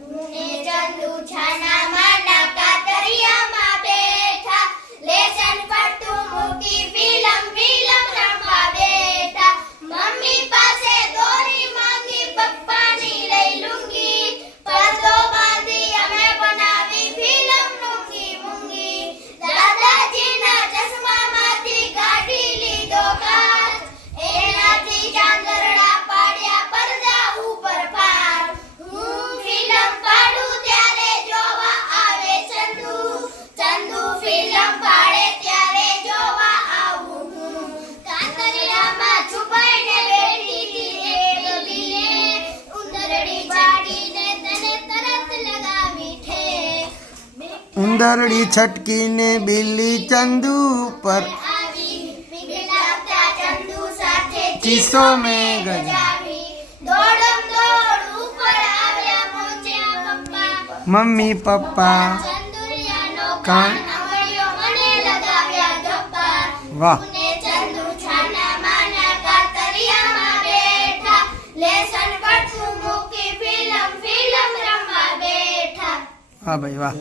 ને ચંદુ છાના માના કાતરિયામાં બેઠા લેસન પડતું મૂકી ફિલ્મ રમવા બેઠા મમ્મી પાસે દોરી માંગી પપ્પાની લઈ લુંગી પડદો બાંધી અમે બનાવી ફિલ્મ લુંગી મૂંગી દાદાજીના ચશ્મામાંથી કાઢી લીધો કાચ એનાથી ચાંદરડા પાડ્યા પડદા ઉપર પાર હું ફિલ્મ પાડું ત્યારે જોવા આવે ચંદુ ફિલ્મ પાડે ત્યારે જોવા આવું હું કાતરિયામાં છુપાઈને બેઠી હતી એક બીને ઉંદરડી પાડીને તને તરત લગાવી ઠે ઉંદરડી છટકીને બિલ્લી ચંદુ પર આવી બિગડાવતા ચંદુ સાથે ચીસો મેં ગજાવી. દોડમ દોડ ઉપર આવ્યા પહોંચ્યા પપ્પા મમ્મી પપ્પા ચંદુરિયાનો કાન કાન આવડ્યો મને લગાવ્યા ગપ્પા વાહ. ને ચંદુ છાના માના કાતરિયામાં બેઠા લેસન પડતું મૂકી ફિલ્મ રમવા બેઠા. હા ભાઈ વાહ.